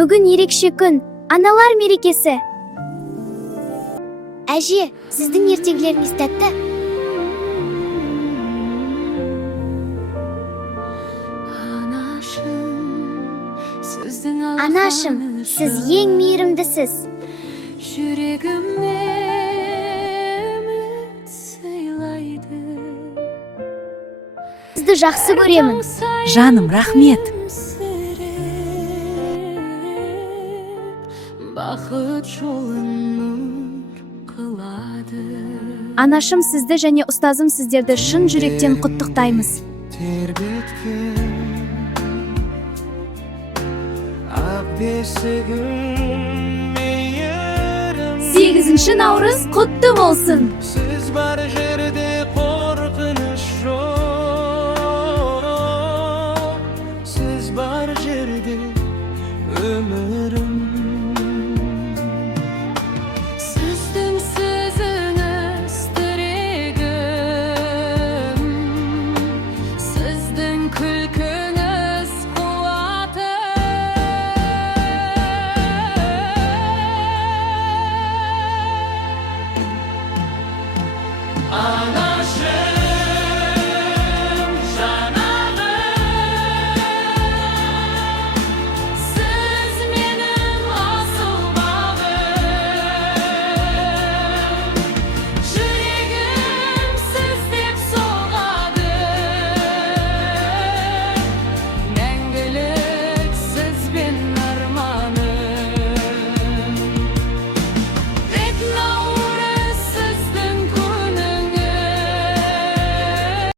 Бүгін ерекше күн, аналар мерекесі. Әже, сіздің ертегілеріңіз тәтті. Анашым, сіз ең мейірімдісіз. Жүрегіме үміт сыйлайды. Сізді жақсы көремін. Жаным, рахмет. Бақыт жолын нұр қылады. Анашым, сізді және ұстазым сіздерді шын жүректен құттықтаймыз. Тербеткен ақ бесігім мейірім. 8 наурыз құтты болсын. Сіз бар жерде қорқыныш жоқ. Сіз бар жерде өмірім